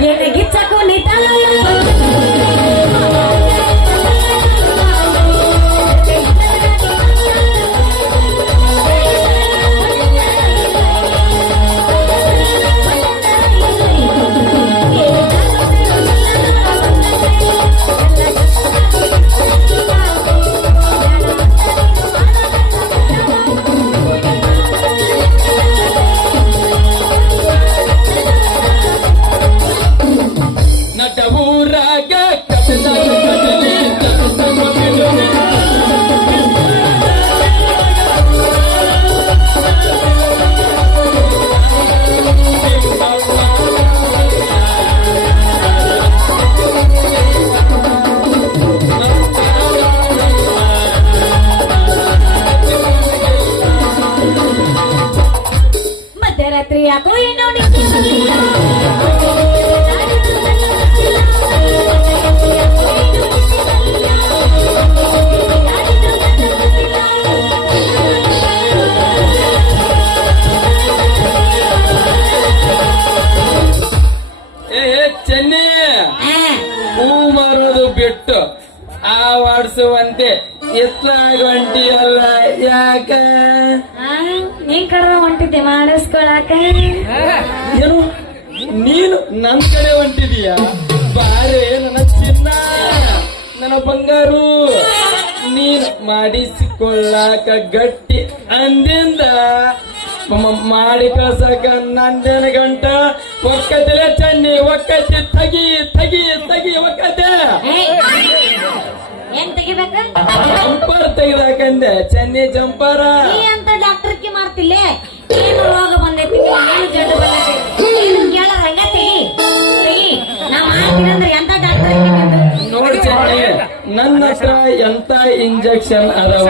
ಗಿಚ್ಚಕು ನಿತ ಮಧ್ಯರಾತ್ರಿ ಯಾಕೋ ಏನೋ ಚೆನ್ನಿ ಹೂ ಮಾರೋದು ಬಿಟ್ಟು ಆವಾಡ್ಸುವಂತೆ ಎತ್ತಲಾಗ ಹೊಂಟಿಯಲ್ಲ ಯಾಕ ನೀನ್ ಕಡ್ರ ಹೊಂಟಿದ್ದೆ ಮಾಡಿಸ್ಕೊಳಕ ಏನು ನೀನು ನನ್ ಕಡೆ ಹೊಂಟಿದೀಯ ಬಾರೆ ನನ್ನ ಚಿನ್ನ ನನ್ನ ಬಂಗಾರು ನೀನ್ ಮಾಡಿಸಿಕೊಳ್ಳಾಕ ಗಟ್ಟಿ ಅಂದಿಂದ ಮಾಡಿ ಕಳ್ಸಕ ನಂದೇನ ಗಂಟ ಒಕ್ಕತಿಲೆ ಚನ್ನಿ ಒಕ್ಕತಿ ತಗಿ ತಗಿ ತಗಿ ಒಕ್ಕತೆ ಏನ್ ತೆಗಿಬೇಕ ಜಂಪರ್ ತೆಗಿದಾಕಂದೆ ಚೆನ್ನಿ ಜಂಪರ ನೀ ಅಂತ ಡಾಕ್ಟರ್ಗೆ ಮಾಡ್ತಿಲ್ಲ ಏನು ರೋಗ ಬಂದೈತಿ ಏನು ಜಡ್ಡು ಬಂದೈತಿ ಏನು ಕೇಳ ರಂಗ ತೆಗಿ ನಾ ಮಾಡ್ತೀನಿ ಅಂದ್ರೆ ಎಂತ ಡಾಕ್ಟರ್ಗೆ ನೋಡಿ ಚೆನ್ನಿ ನನ್ನ ಹತ್ರ ಎಂತ ಇಂಜೆಕ್ಷನ್ ಅದಾವ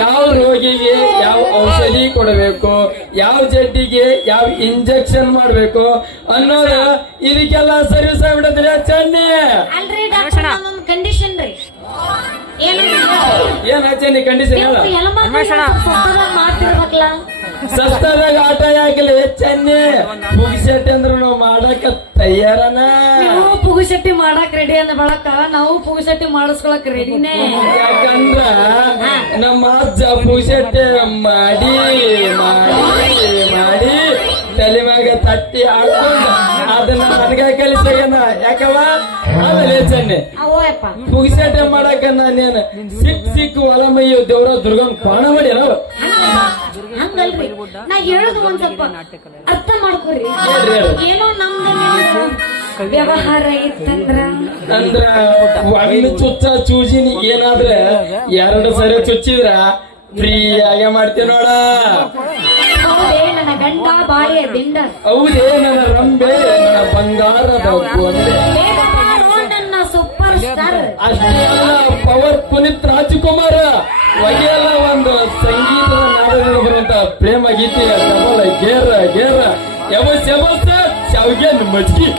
ಯಾವ ರೋಗಿಗೆ ಯಾವ ಔಷಧಿ ಕೊಡಬೇಕು ಯಾವ ಜಡ್ಡಿಗೆ ಯಾವ ಇಂಜೆಕ್ಷನ್ ಮಾಡ್ಬೇಕು ಅನ್ನೋದು ಇದಕ್ಕೆಲ್ಲ ಸರ್ವಿಸ್ ಆಗ್ಬಿಡದ್ರೆ ಚೆನ್ನಿ ಅಲ್ರಿ ಡಾಕ್ಟರ್ ನಮ್ಮ ಕಂಡೀಷನ್ ರೀ ಏನ ಚೆನ್ನಿ ಕಂಡೀಷನ್ ಹೇಳ ಮಾಡ್ತಿರ್ಬೇಕಲ್ಲ ಸಸ್ತಾದಾಗ ಆಟ ಯಾಕಲಿ ಚೆನ್ನಿ ಮುಗಿಸೆಟ್ಟಿ ಅಂದ್ರ ನಾವು ಮಾಡಕ ತಯಾರನ ನೀವು ಪುಗುಶೆಟ್ಟಿ ಮಾಡಕ್ ರೆಡಿ ಅಂದ ಬಳಕ ನಾವು ಪುಗುಶೆಟ್ಟಿ ಮಾಡಿಸ್ಕೊಳಕ್ ರೆಡಿನೇ ಯಾಕಂದ್ರ ನಮ್ಮ ಅಜ್ಜ ಮುಗಿಸೆಟ್ಟಿ ಮಾಡಿ ಮಾಡಿ ಮಾಡಿ ತಲೆ ಮ್ಯಾಗ ತಟ್ಟಿ ಹಾಕೊಂಡು ಅದನ್ನ ನನಗ ಕಲಿಸಾಗನ ಯಾಕವ ಆಮೇಲೆ ಚೆನ್ನಿ ಅವಪ್ಪ ಮುಗಿಸೆಟ್ಟಿ ಮಾಡಕ ನಾನೇನು ಸಿಕ್ ಹೊಲ ಮೈಯು ದೇವ್ರ ದುರ್ಗನ್ ಪಾಣ ಮಾಡಿ ಹಂಗಲ್ರಿ ನಾ ಹೇಳುದು ಒಂದ್ ಸ್ವಲ್ಪ ಅರ್ಥ ಮಾಡ್ಕೊರಿ ಏನೋ ನಮ್ದು ವ್ಯವಹಾರ ಇತ್ತಂದ್ರ ಅಂದ್ರ ಒಂದು ಚುಚ್ಚ ಚೂಜಿನಿ ಏನಾದ್ರ 2 ಸರಿ ಚುಚ್ಚಿದ್ರ ಫ್ರೀ ಆಗಿ ಮಾಡ್ತೀವಿ ನೋಡ ಹೌದೇ ನನ್ನ ಗಂಡ ಬಾಯ ದಿಂಡ ಹೌದೇ ನನ್ನ ರಂಬೆ ನನ್ನ ಬಂಗಾರದ ಗೊಂಬೆ ನನ್ನ ಸೂಪರ್ ಸ್ಟಾರ್ ಅಷ್ಟೇ ಅಲ್ಲ ಪವರ್ ಪುನೀತ್ ರಾಜ್ಕುಮಾರ್ ಒಗೆಯಲ್ಲ ಒಂದು ಸಂಗೀತದ ನಾಡದಲ್ಲಿ ಬರುವಂತ ಪ್ರೇಮ ಗೀತೆ ಡಬಲ್ ಗೇರ ಗೇರ ಯಾವಸ್ ಶಾವಿಗೆ ಮಜ್ಗಿ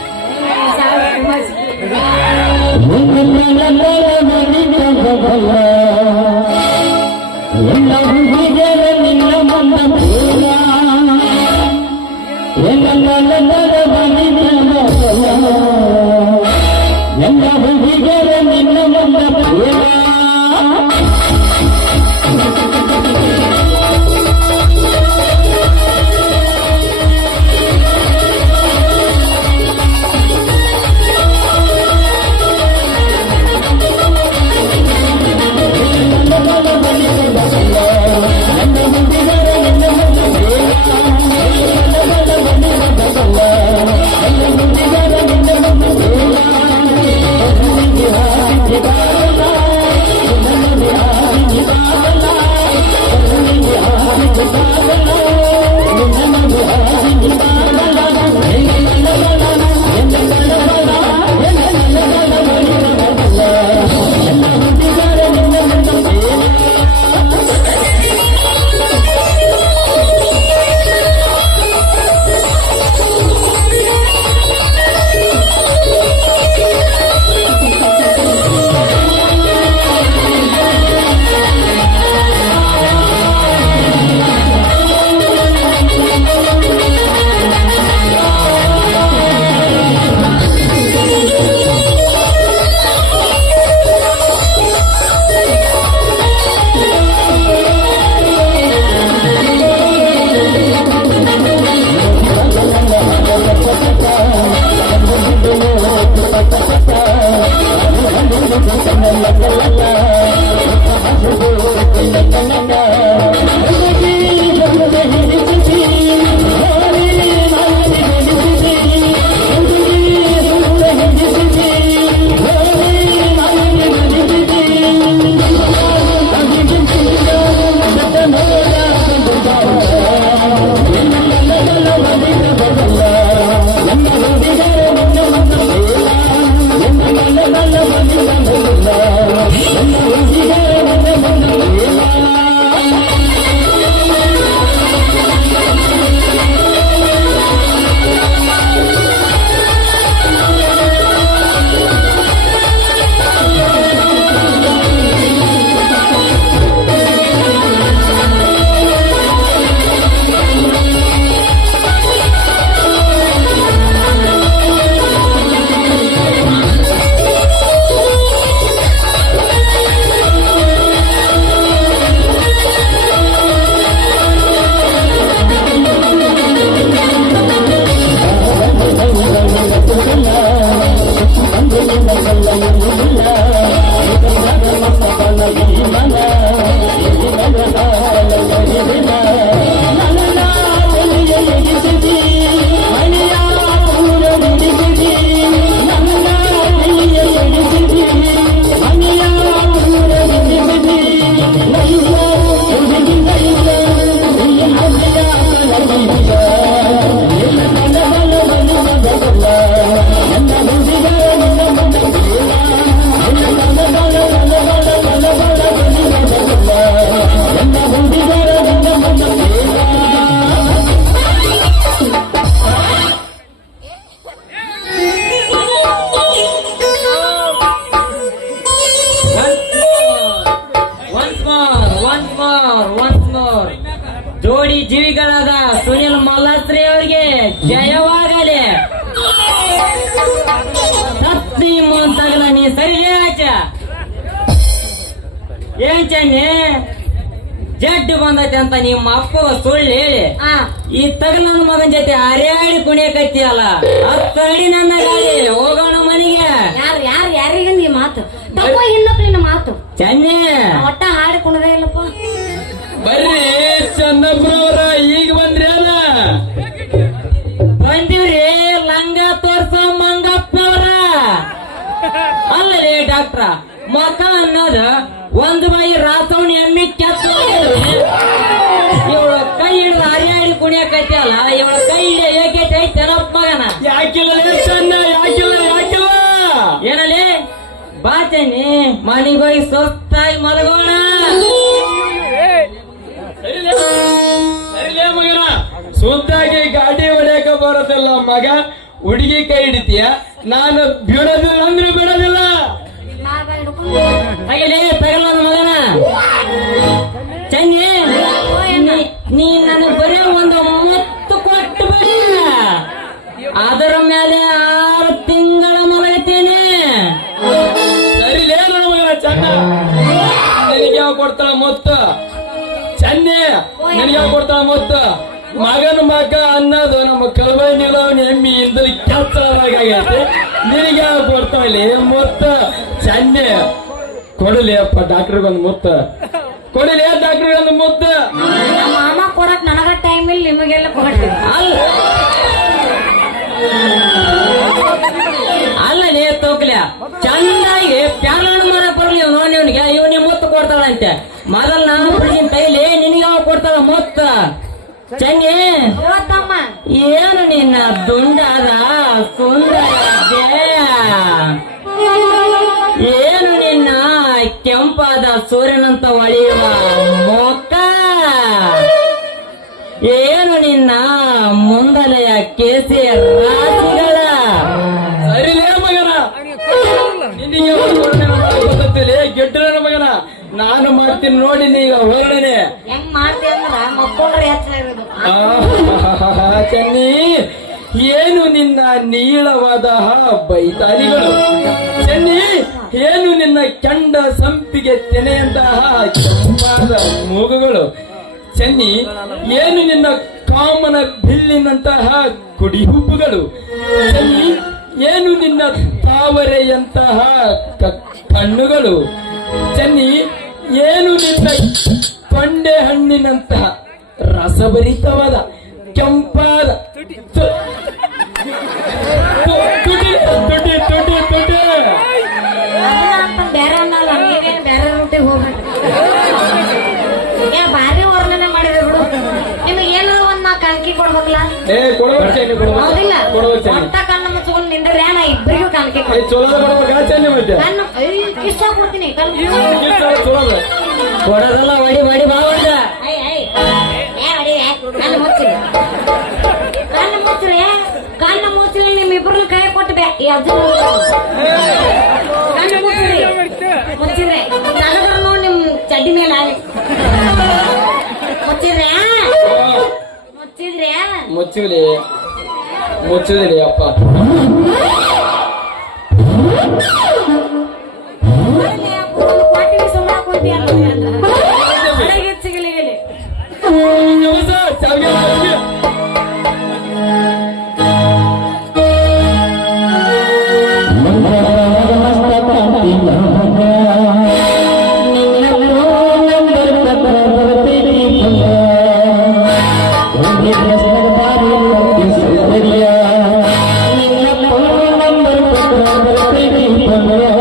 ಜೋಡಿ ಜೀವಿಗಳಾದ ಸುನಿಲ್ ಮಲ್ಲಾಸ್ತ್ರಿ ಅವರಿಗೆ ಜಯವಾಗಲಿ. ಸತ್ತಿ ಮುಂತಾಗಲ ನೀ ಸರಿಗೆ ಆಚ ಏನ್ ಚೆನ್ನಿ ಜಡ್ಡು ಬಂದೈತೆ ಅಂತ ನಿಮ್ಮ ಅಪ್ಪ ಸುಳ್ಳು ಹೇಳಿ ಈ ತಗಲ ನನ್ನ ಮಗನ ಜೊತೆ ಹರಿಯಾಡಿ ಕುಣಿಯಕೈತಿಯಲ್ಲ ಅತ್ತಡಿ ನನ್ನ ಗಾಡಿ ಹೋಗೋಣ ಮನೆಗೆ. ಯಾರು ಯಾರು ಯಾರಿಗೆ ಈ ಮಾತು ತಪ್ಪೋ ಹೆಣ್ಣಕ್ಲಿನ ಮಾತು ಚೆನ್ನಿ ಒಟ್ಟ ಹಾಡಿ ಕುಣದೇ ಇಲ್ಲಪ್ಪ. ಬರ್ರಿ ಚನ್ನಬ್ರವ್ರ ಈಗ ಬಂದ್ರಿ ಅಲ್ಲ ಬಂದಿವ್ರಿ ಲಂಗ ತೋರ್ಸೋ ಮಂಗಪ್ಪ ಅವ್ರ. ಅಲ್ಲರಿ ಡಾಕ್ಟ್ರ ಮಕ್ಕ ಅನ್ನೋದು ಒಂದು ಬಾಯಿ ರಾಸವಣಿ ಎಮ್ಮಿ ಕೆತ್ತ ಇವಳ ಕೈ ಹಿಡಿದು ಹರಿಯಾಡಿ ಕುಣಿಯಕೈತಿ ಅಲ್ಲ ಇವಳ ಕೈ ಹಿಡಿಯ ಏಕೈತಿ ಐತೆನಪ್ಪ ಮಗನ. ಯಾಕಿಲ್ಲ ಚನ್ನ ಯಾಕಿಲ್ಲ ಯಾಕಿಲ್ಲ ಏನಲ್ಲಿ ಬಾ ಚೆನ್ನಿ ಮನೆಗೆ ಹೋಗಿ ಸ್ವಸ್ಥಾಗಿ ಮಲಗೋಣ. ಸರಿಲೇ ಮಗನ ಸುದ್ದಾಗಿ ಗಾಡಿ ಹೊಡ್ಯಾಕ ಬರೋದಿಲ್ಲ ಮಗ ಹುಡುಗಿ ಕೈ ಹಿಡಿತೀಯ ನಾನು ಬಿಡೋದಿಲ್ಲ ಅಂದ್ರೆ ಬಿಡೋದಿಲ್ಲ. ಹಾಗೆ ತಗಲ ಮಗನ ಚೆನ್ನಿ ನೀ ನನಗೆ ಬರೀ ಒಂದು ಮುತ್ತು ಕೊಟ್ಟು ಬಿಡಿ ಅದರ ಮೇಲೆ 6 ತಿಂಗಳ ಮಲಗುತ್ತೇನೆ. ಸರಿಲೇ ನನ್ನ ಮಗನ ಚನ್ನ ನಿನಗೆ ಯಾವ ಕೊಡ್ತಾಳ ಮೊತ್ತ ಚನ್ನಿ ನಿನಗೆ ಯಾವ ಕೊಡ್ತಾಳ ಮೊತ್ತ ಮಗನ ಮಗ ಅನ್ನೋದು ನಮ್ಮ ಕಲ್ಬೈ ನಿಲವನ ಎಮ್ಮಿ ಇಂದಲಿ ಕೆತ್ತಲಾಗೈತೆ ನಿನಗೆ ಯಾವ ಕೊಡ್ತಾಳಿ ಮೊತ್ತ ಚನ್ನಿ ಕೊಡಲಿ ಅಪ್ಪ ಡಾಕ್ಟರ್ಗೊಂದು ಮುತ್ತ ಕೊಡಲಿ ಡಾಕ್ಟರ್ಗೊಂದು ಮುತ್ತ. ನಮ್ಮ ಮಾಮ ಕೊಡಕ್ ನನಗ ಟೈಮ್ ಇಲ್ಲ ನಿಮಗೆಲ್ಲ ಕೊಡ್ತೀವಿ. ಅಲ್ಲ ನೀ ತೋಕ್ಲ ಚಂದಾಗಿ ಪ್ಯಾಲಣ್ಣ ಮರ ಬರ್ಲಿ ನೋನಿವನಿಗೆ ಇವನಿಗೆ ಮುತ್ತು ಕೊಡ್ತಾಳಂತೆ. ಮೊದಲ್ ನಾನು ಬಿಡಿಸಿನ ಕೈಲಿ ನಿನಗೆ ಯಾವ ಕೊಡ್ತಾಳ ಮುತ್ತ. ಚೆನ್ನಿ ತಮ್ಮ ಏನು ನಿನ್ನ ದುಂಡಾದ ಸುಂದರ ಏನು ನಿನ್ನ ಕೆಂಪಾದ ಸೂರ್ಯನಂತ ಹೊಳೆಯುವ ಮೊಕ್ಕ ಏನು ನಿನ್ನ ಮುಂದಲೆಯ ಕೇಸಿ ರಾಶಿಗಳ. ಸರಿಲೇ ಮಗನ ನಿನಗೆ ಗೊತ್ತಿಲ್ಲ ಗೆಡ್ಡನ ಮಗನ ನಾನು ಮಾಡ್ತೀನಿ ನೋಡಿ ನೀಗ ಹೊರಡನೆ ಹೆಂಗ್ ಮಾಡ್ತೀವಿ ಅಂದ್ರ ಮಕ್ಕೊಂಡ್ರೆ ಹೆಚ್ಚಾಗಿರೋದು. ಚೆನ್ನಿ ಏನು ನಿನ್ನ ನೀಳವಾದ ಬೈತಾಲಿಗಳು ಚೆನ್ನಿ ಏನು ನಿನ್ನ ಕೆಂಡ ಸಂಪಿಗೆ ತೆನೆಯಂತಹ ಕೆಂಪಾದ ಮೂಗುಗಳು ಚೆನ್ನಿ ಏನು ನಿನ್ನ ಕಾಮನ ಬಿಲ್ಲಿನಂತಹ ಕುಡಿಹುಬ್ಬುಗಳು ಚೆನ್ನಿ ಏನು ನಿನ್ನ ತಾವರೆಯಂತಹ ಕಣ್ಣುಗಳು ಚೆನ್ನಿ ಏನು ನಿನ್ನ ತೊಂಡೆ ಹಣ್ಣಿನಂತಹ ರಸಭರಿತವಾದ ಕೆಂಪಾದ ತುಟಿ ತುಟಿ ತುಟಿ ತುಟಿ ಬೇರೆ ಅನ್ನಲ್ಲ ಹಂಗೆ ಬೇರೆ ರೂಟಿಗೆ ಹೋಗ್ಬೇಕು ಭಾರಿ ವರ್ಣನೆ ಮಾಡಿದ್ರೆ ಬಿಡು ನಿಮಗೆ ಏನೋ ಒಂದ್ ನಾ ಕಾಣಿಕೆ ಕೊಡ್ಬೇಕಲ್ಲ ಕೊಡ್ಬೇಕು ಚೆನ್ನಿ ಹೌದಿಲ್ಲ ಕೊಡ್ಬೇಕು ಚೆನ್ನಿ ಒಟ್ಟ ಕಣ್ಣು ಮುಚ್ಕೊಂಡು ನಿಂದ್ರೆ ನಾ ಇಬ್ಬರಿಗೂ ಕಾಣಿಕೆ ಚಲೋದ ಕೊಡ್ಬೇಕಾ ಚೆನ್ನಿ ಮತ್ತೆ ಕಣ್ಣು ಇಷ್ಟ ಕೊಡ್ತೀನಿ ಕಣ್ಣು ಚಲೋದ ಕೊಡೋದಲ್ಲ ಹೊಡಿ ಹೊಡಿ ಬಾವಂದ ಕಣ್ಣು ಮುಚ್ಚಿರಿ ಕಣ್ಣು ಮುಚ್ಚಿರಿ ಕಣ್ಣು ಮುಚ್ಚಿರಿ ನಿಮ್ಮಿಬ್ರು ಕೈ ಕೊಟ್ಟು ಅದು ಕಣ್ಣು ಮುಚ್ಚಿರಿ ಮುಚ್ಚಿದ್ರೆ ನಗದ್ರ ನೋಡಿ ನಿಮ್ ಚಡ್ಡಿ ಮೇಲೆ ಆಗಿ ಮುಚ್ಚಿದ್ರೆ ಮುಚ್ಚಿದ್ರೆ ಮುಚ್ಚಿದ್ರಿ ಅಪ್ಪ ಪಾಟಿಗೆ ಸುಮ್ಮನೆ ಕುಂತಿ ಅಡಗೆ ಸಿಗಲಿಗಲಿ Thank you.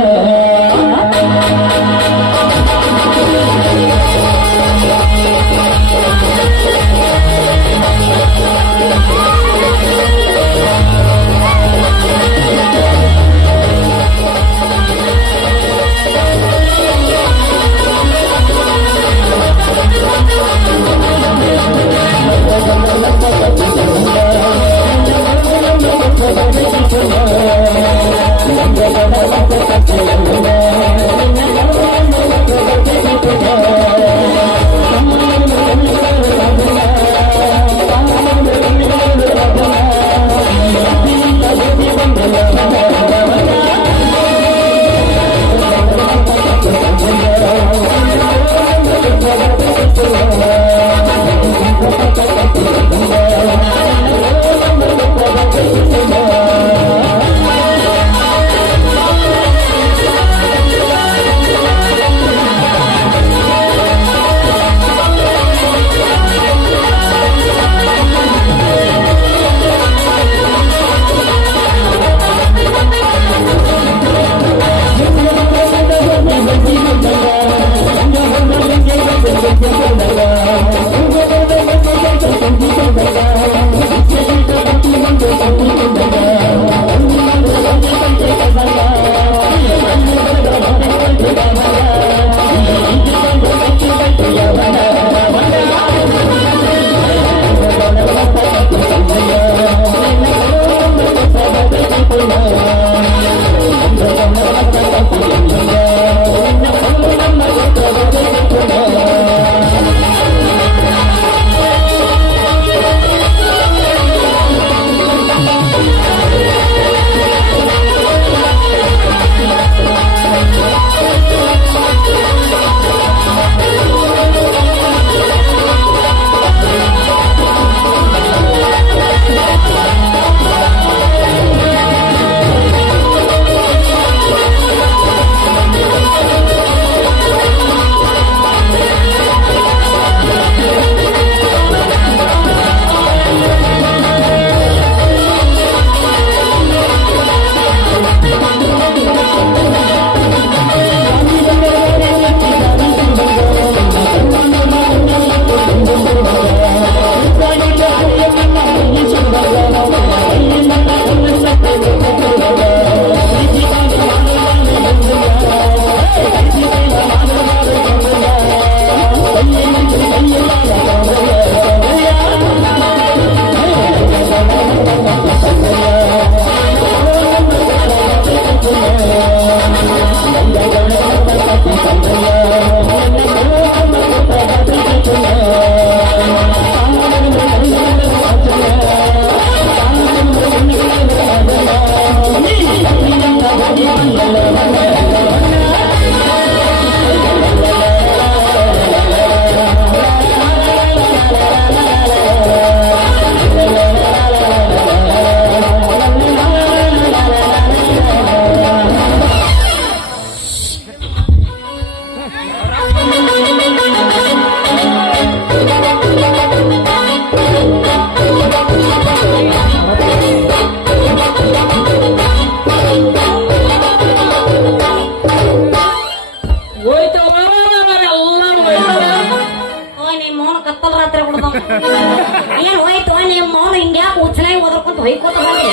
ಏನ್ ಹೋಯ್ತು ನಿಮ್ಮ ಮೌನ ಹಿಂಗ್ಯಾಕೆ ಉಚ್ಚಲಾಗಿ ಓದರ್ಕೊಂತ ಹೊಯ್ಕೋತ ಬಂದೆ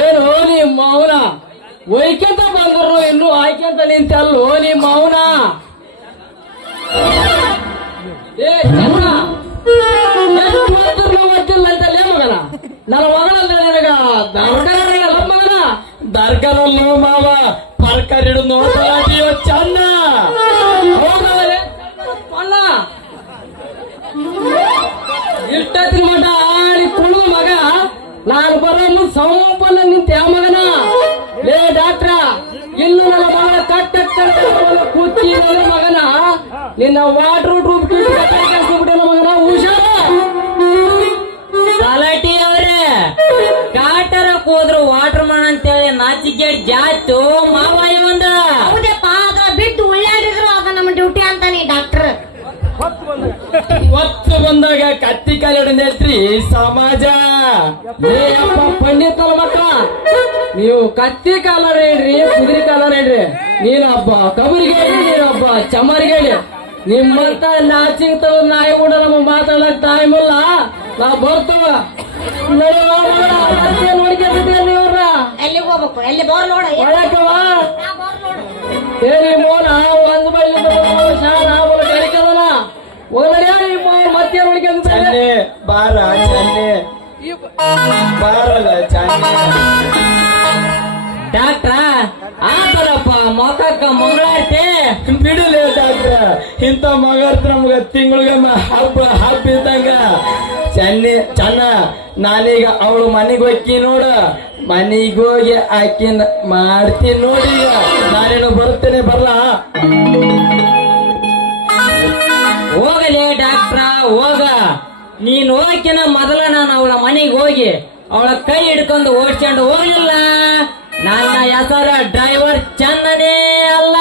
ಏನು ನಿಮ್ಮ ಮೌನ ಒಯ್ಕೆಂತ ಬಂದ್ರು ಇನ್ನು ಆಯ್ಕೆಂತ ನಿಂತಲ್ಲೋ ನಿಮ್ಮ ಮೌನ ಏ ಚಂದ್ರ ಎಷ್ಟು ಮಾತ್ರ ಗೊತ್ತಿಲ್ಲ ಅಂತಲ್ಲೇ ಮಗನ ನನ್ನ ಮಗಳಲ್ಲ ನಿನಗ ದರ್ಗಾರಲ್ಲ ಮಗನ ದರ್ಗಾರಲ್ಲೋ ಮಾವ ಪರ್ಕರ್ ಹಿಡಿದು ನೋಡ್ತೀವ ಚನ್ನ ಹೌದವರೇ ಅಲ್ಲ ಇಷ್ಟತ್ತಿನ ಮಠ ಆಡಿ ಕುಳು ಮಗ ನಾನು ಬರೋನು ಸಂಪನ್ನ ನಿಂತ ಯಾವ ಮಗನ ಲೇ ಡಾಕ್ಟ್ರ ಇನ್ನು ನನ್ನ ಮಗಳ ಕಟ್ಟ ಕೂತಿ ಮಗನ ನಿನ್ನ ವಾಟರ್ ಟ್ಯೂಬ್ ಬಿಟ್ಟಿನ ಮಗನ ಹುಷಾರ ತಲಾಟಿ ಅವ್ರೆ ಕಾಟರಕ್ ಹೋದ್ರು ವಾಟರ್ ಮಾನ್ ಅಂತೇಳಿ ನಾಚಿಕೆ ಜಾತು ಮಾವ ಇವಂದ ಹೌದಪ್ಪ ಅದ್ರ ಬಿಟ್ಟು ಉಳ್ಳಾಡಿದ್ರು ಅದ ನಮ್ಮ ಡ್ಯೂಟಿ ಅಂತಾನೆ ಡಾಕ್ಟರ್ ಒತ್ತು ಬಂದಾಗ ಕತ್ತಿ ಕಾಲಿಡಂದ್ರಿ ಸಮಾಜ ಏ ಅಪ್ಪ ಪಂಡಿತಲ್ಲ ಮಕ್ಕ ನೀವು ಕತ್ತಿ ಕಾಲರ್ ಹೇಳ್ರಿ ಕುದುರೆ ಕಾಲರ್ ಹೇಳ್ರಿ ನೀನೊಬ್ಬ ಕಬರಿಗೆ ಹೇಳಿ ನೀನೊಬ್ಬ ಚಮರಿಗೆ ಹೇಳಿ ನಿಮ್ಮಂತ ನಾಚಿಂಗ್ ತವ ನಾಯಿ ಕೂಡ ನಮಗ್ ಮಾತಾಡಕ್ ಟೈಮ್ ಇಲ್ಲ ನಾವ್ ಬರ್ತವ ನೋಡ್ಕೊಂಡ್ರ ಎಲ್ಲಿಗೆ ಹೋಗ್ಬೇಕು ಎಲ್ಲಿ ಬೋರ್ ನೋಡ ಒಳಕವ ಹೇಳಿ ಮೋನ ಒಂದ್ ಬೈಲಿ ಶಾನ ಕರಿಕದನ ಮತ್ತೆ ನೋಡ್ಕೊಂಡ್ ಬಾರ ಚೆನ್ನೆ ಬಾರಲ್ಲ ಚೆನ್ನೆ ಡಾಕ್ಟ್ರ ಆತರಪ್ಪ ಮೊಕಕ್ಕ ಮಂಗಳಾರತಿ ಬಿಡಲೇ ಡಾಕ್ಟ್ರ ಇಂಥ ಮಗರ್ತ ನಮ್ಗ ತಿಂಗಳಿಗೆ ಹಬ್ಬ ಇದ್ದಂಗ ಚೆನ್ನ ನಾನೀಗ ಅವಳು ಮನೆಗೆ ಹೋಗಿ ನೋಡ ಮನೆಗೆ ಹೋಗಿ ಆಕಿನ ಮಾಡ್ತೀನಿ ನೋಡಿ ಈಗ ನಾನೇನು ಬರ್ತೇನೆ ಬರ್ಲಾ ಹೋಗಲೇ ಡಾಕ್ಟ್ರ ಹೋಗ ನೀನ್ ಹೋಗಿನ ಮೊದಲ ನಾನು ಅವಳ ಮನೆಗೆ ಹೋಗಿ ಅವಳ ಕೈ ಹಿಡ್ಕೊಂಡು ಓಡ್ಸ್ಕೊಂಡು ಹೋಗ್ಲಿಲ್ಲ ನನ್ನ ಹೆಸರ ಡ್ರೈವರ್ ಚನ್ನನೇ ಅಲ್ಲ